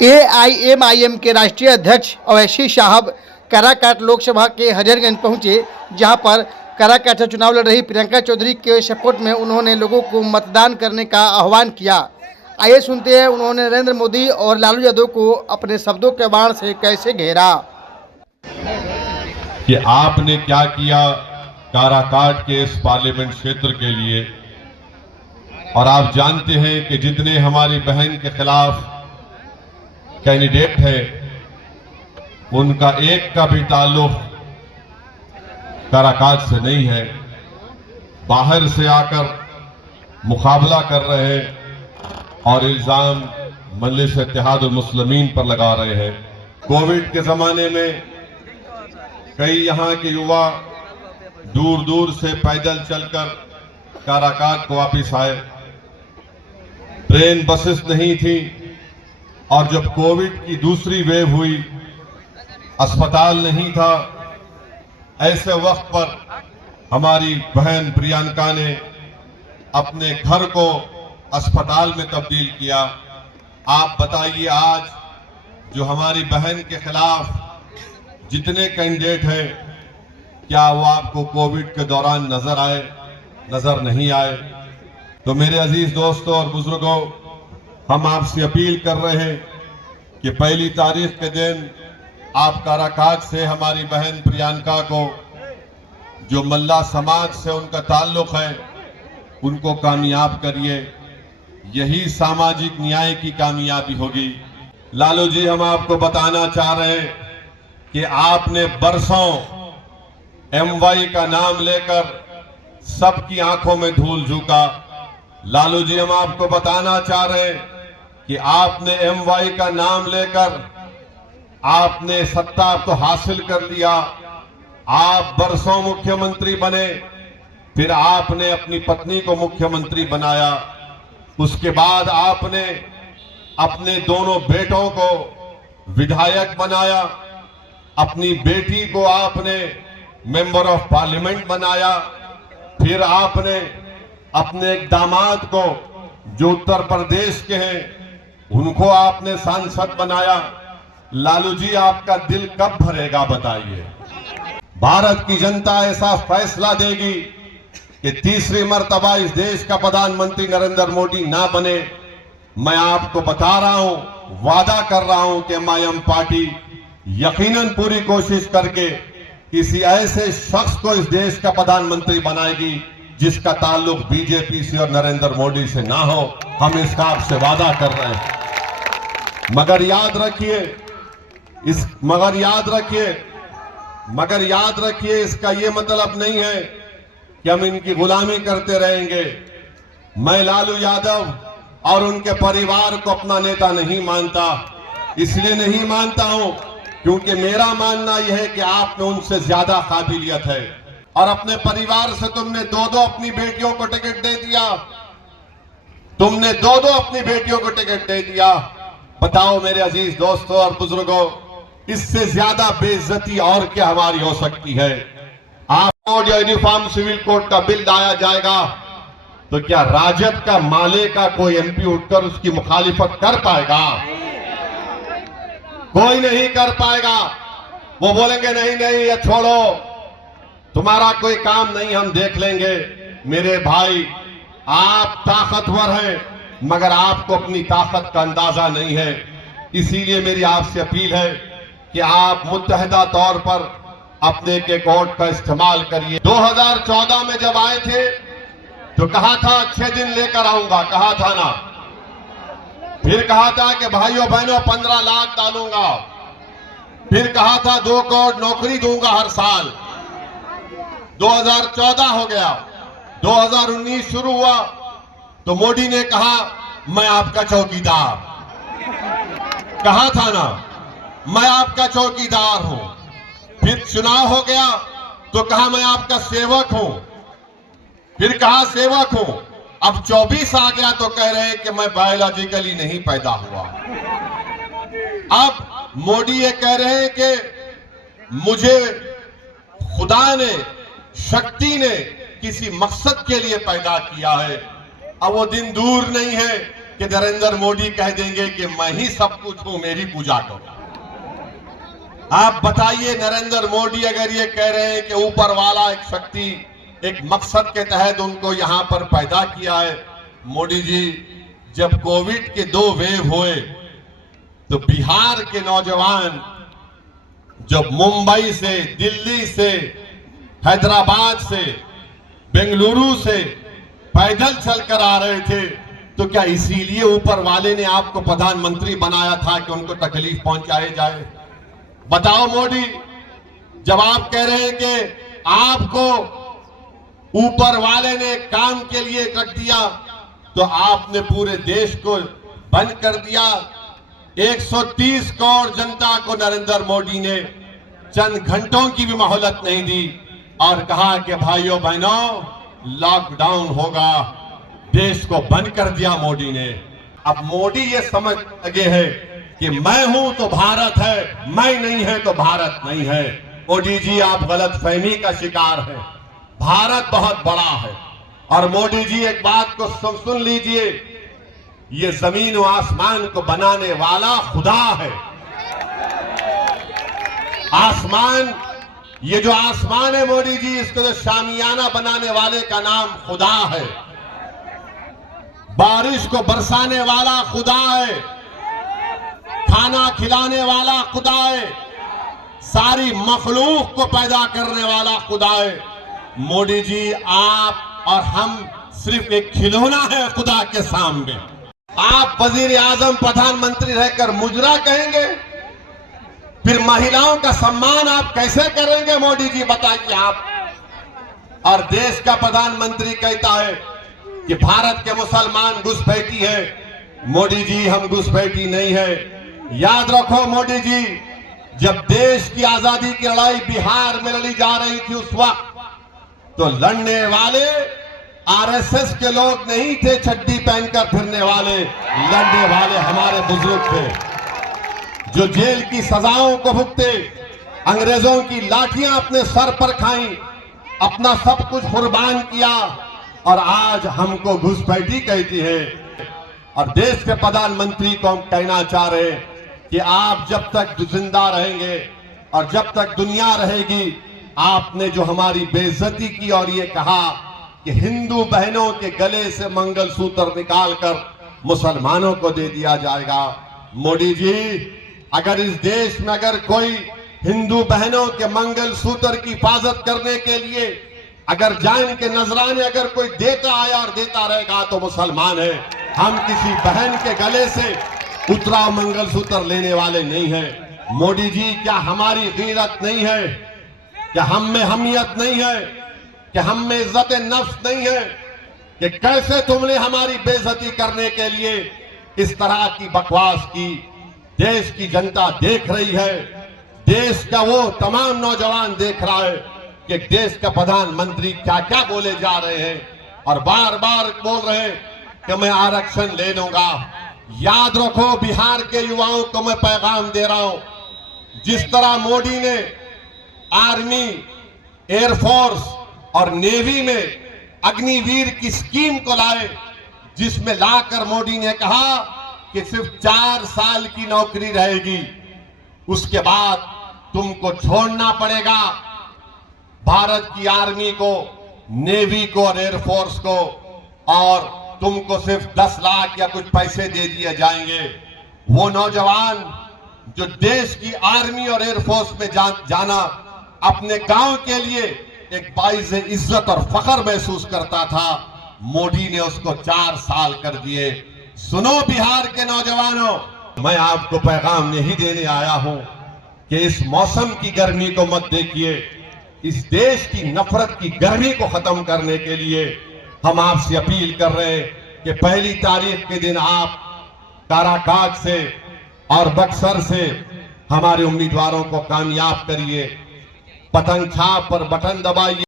AIMIM के राष्ट्रीय अध्यक्ष अवैसी साहब काराकाट लोकसभा के हजरगंज पहुंचे, जहां पर काराकाट से चुनाव लड़ रही प्रियंका चौधरी के सपोर्ट में उन्होंने लोगों को मतदान करने का आह्वान किया। आइए सुनते हैं उन्होंने नरेंद्र मोदी और लालू यादव को अपने शब्दों के बाण से कैसे घेरा। कि आपने क्या किया काराकाट के इस पार्लियामेंट क्षेत्र के लिए, और आप जानते हैं कि जितने हमारी बहन के खिलाफ कैंडिडेट है उनका एक का भी ताल्लुक काराकाट से नहीं है। बाहर से आकर मुकाबला कर रहे हैं और इल्जाम मजलिस इत्तेहादुल मुस्लिमीन पर लगा रहे हैं। कोविड के जमाने में कई यहाँ के युवा दूर दूर से पैदल चलकर काराकाट को वापिस आए। ट्रेन बसेस नहीं थी, और जब कोविड की दूसरी वेव हुई, अस्पताल नहीं था। ऐसे वक्त पर हमारी बहन प्रियंका ने अपने घर को अस्पताल में तब्दील किया। आप बताइए, आज जो हमारी बहन के खिलाफ जितने कैंडिडेट हैं, क्या वो आपको कोविड के दौरान नजर आए? नजर नहीं आए। तो मेरे अजीज दोस्तों और बुजुर्गों, हम आपसे अपील कर रहे हैं कि 1 तारीख के दिन आप काराकाट से हमारी बहन प्रियंका को, जो मल्ला समाज से उनका ताल्लुक है, उनको कामयाब करिए। यही सामाजिक न्याय की कामयाबी होगी। लालू जी, हम आपको बताना चाह रहे हैं कि आपने बरसों MY का नाम लेकर सबकी आंखों में धूल झोंका। लालू जी, हम आपको बताना चाह रहे हैं कि आपने MY का नाम लेकर आपने सत्ता तो हासिल कर लिया। आप बरसों मुख्यमंत्री बने, फिर आपने अपनी पत्नी को मुख्यमंत्री बनाया। उसके बाद आपने अपने दोनों बेटों को विधायक बनाया। अपनी बेटी को आपने मेंबर ऑफ पार्लियामेंट बनाया। फिर आपने अपने एक दामाद को, जो उत्तर प्रदेश के हैं, उनको आपने सांसद बनाया। लालू जी, आपका दिल कब भरेगा बताइए? भारत की जनता ऐसा फैसला देगी कि तीसरी मर्तबा इस देश का प्रधानमंत्री नरेंद्र मोदी ना बने। मैं आपको बता रहा हूं, वादा कर रहा हूं कि MIM पार्टी यकीनन पूरी कोशिश करके किसी ऐसे शख्स को इस देश का प्रधानमंत्री बनाएगी जिसका ताल्लुक बीजेपी से और नरेंद्र मोदी से ना हो। हम इसका आपसे वादा कर रहे हैं। मगर याद रखिए, इसका यह मतलब नहीं है कि हम इनकी गुलामी करते रहेंगे। मैं लालू यादव और उनके परिवार को अपना नेता नहीं मानता। इसलिए नहीं मानता हूं क्योंकि मेरा मानना यह है कि आप में उनसे ज्यादा काबिलियत है, और अपने परिवार से तुमने 2-2 अपनी बेटियों को टिकट दे दिया। तुमने 2-2 अपनी बेटियों को टिकट दे दिया। बताओ मेरे अजीज दोस्तों और बुजुर्गों, इससे ज्यादा बेइज्जती और क्या हमारी हो सकती है? आप यूनिफॉर्म सिविल कोड का बिल लाया जाएगा तो क्या राजद का माले का कोई MP उठकर उसकी मुखालिफत कर पाएगा? कोई नहीं कर पाएगा। वो बोलेंगे नहीं नहीं, ये छोड़ो, तुम्हारा कोई काम नहीं, हम देख लेंगे। मेरे भाई, आप ताकतवर हैं, मगर आपको अपनी ताकत का अंदाजा नहीं है। इसीलिए मेरी आपसे अपील है कि आप मुत्तहिदा तौर पर अपने के वोट का इस्तेमाल करिए। 2014 में जब आए थे तो कहा था 6 दिन लेकर आऊंगा, कहा था ना। फिर कहा था कि भाइयों बहनों 15 लाख डालूंगा। फिर कहा था 2 करोड़ नौकरी दूंगा हर साल। 2014 हो गया, 2019 शुरू हुआ तो मोदी ने कहा मैं आपका चौकीदार। कहा था ना, मैं आपका चौकीदार हूं। फिर चुनाव हो गया तो कहा मैं आपका सेवक हूं। फिर कहा सेवक हूं। अब 24 आ गया तो कह रहे हैं कि मैं बायोलॉजिकली नहीं पैदा हुआ। अब मोदी ये कह रहे हैं कि मुझे खुदा ने, शक्ति ने किसी मकसद के लिए पैदा किया है। अब वो दिन दूर नहीं है कि नरेंद्र मोदी कह देंगे कि मैं ही सब कुछ हूं, मेरी पूजा करो। आप बताइए, नरेंद्र मोदी अगर ये कह रहे हैं कि ऊपर वाला एक शक्ति, एक मकसद के तहत उनको यहां पर पैदा किया है। मोदी जी, जब कोविड के 2 वेव हुए तो बिहार के नौजवान जब मुंबई से, दिल्ली से, हैदराबाद से, बेंगलुरु से पैदल चलकर आ रहे थे, तो क्या इसीलिए ऊपर वाले ने आपको प्रधानमंत्री बनाया था कि उनको तकलीफ पहुंचाई जाए? बताओ मोदी, जब आप कह रहे हैं कि आपको ऊपर वाले ने काम के लिए रख दिया, तो आपने पूरे देश को बंद कर दिया। 130 करोड़ जनता को नरेंद्र मोदी ने चंद घंटों की भी मोहलत नहीं दी और कहा कि भाइयों बहनों लॉकडाउन होगा, देश को बंद कर दिया मोदी ने। अब मोदी ये समझ लगे हैं कि मैं हूं तो भारत है, मैं नहीं है तो भारत नहीं है। मोदी जी, आप गलतफहमी का शिकार हैं। भारत बहुत बड़ा है। और मोदी जी, एक बात को सुन लीजिए, ये जमीन और आसमान को बनाने वाला खुदा है। आसमान, ये जो आसमान है मोदी जी, इसको जो शामियाना बनाने वाले का नाम खुदा है। बारिश को बरसाने वाला खुदा है, खाना खिलाने वाला खुदा है, सारी मखलूक को पैदा करने वाला खुदा है। मोदी जी, आप और हम सिर्फ एक खिलौना है खुदा के सामने। आप वजीर आजम, प्रधानमंत्री रहकर मुजरा कहेंगे, फिर महिलाओं का सम्मान आप कैसे करेंगे? मोदी जी बताइए आप। और देश का प्रधानमंत्री कहता है कि भारत के मुसलमान घुसपैठी है। मोदी जी, हम घुसपैठी नहीं है। याद रखो मोदी जी, जब देश की आजादी की लड़ाई बिहार में लड़ी जा रही थी, उस वक्त तो लड़ने वाले आरएसएस के लोग नहीं थे, चड्डी पहनकर फिरने वाले। लड़ने वाले हमारे बुजुर्ग थे, जो जेल की सजाओं को भुगते, अंग्रेजों की लाठियां अपने सर पर खाई, अपना सब कुछ कुर्बान किया, और आज हमको घुसपैठी कहती है। और देश के प्रधानमंत्री को हम कहना चाह रहे हैं कि आप जब तक जिंदा रहेंगे और जब तक दुनिया रहेगी, आपने जो हमारी बेइज्जती की और ये कहा कि हिंदू बहनों के गले से मंगलसूत्र निकालकर मुसलमानों को दे दिया जाएगा। मोदी जी, अगर इस देश में अगर कोई हिंदू बहनों के मंगलसूत्र की हिफाजत करने के लिए अगर जान के नजराने अगर कोई देता आया और देता रहेगा तो मुसलमान है। हम किसी बहन के गले से उतरा मंगलसूत्र लेने वाले नहीं हैं। मोदी जी, क्या हमारी गीरत नहीं है? क्या हम में हमियत नहीं है? कि हम में इज्जत नफ्स नहीं है? कि कैसे तुमने हमारी बेइज्जती करने के लिए इस तरह की बकवास की? देश की जनता देख रही है, देश का वो तमाम नौजवान देख रहा है कि देश का प्रधानमंत्री क्या क्या बोले जा रहे हैं, और बार बार बोल रहे हैं कि मैं आरक्षण ले लूंगा। याद रखो, बिहार के युवाओं को मैं पैगाम दे रहा हूं, जिस तरह मोदी ने आर्मी, एयरफोर्स और नेवी में अग्निवीर की स्कीम को लाए, जिसमें लाकर मोदी ने कहा कि सिर्फ 4 साल की नौकरी रहेगी, उसके बाद तुमको छोड़ना पड़ेगा भारत की आर्मी को, नेवी को और एयरफोर्स को, और तुमको सिर्फ 10 लाख या कुछ पैसे दे दिए जाएंगे। वो नौजवान जो देश की आर्मी और एयरफोर्स में जाना अपने गांव के लिए एक बाइज़ इज्जत और फख्र महसूस करता था, मोदी ने उसको 4 साल कर दिए। सुनो बिहार के नौजवानों, मैं आपको पैगाम यही देने आया हूं कि इस मौसम की गर्मी को मत देखिए। इस देश की नफरत की गर्मी को खत्म करने के लिए हम आपसे अपील कर रहे हैं कि 1 तारीख के दिन आप काराकाट से और बक्सर से हमारे उम्मीदवारों को कामयाब करिए। पतंग छाप पर बटन दबाइए।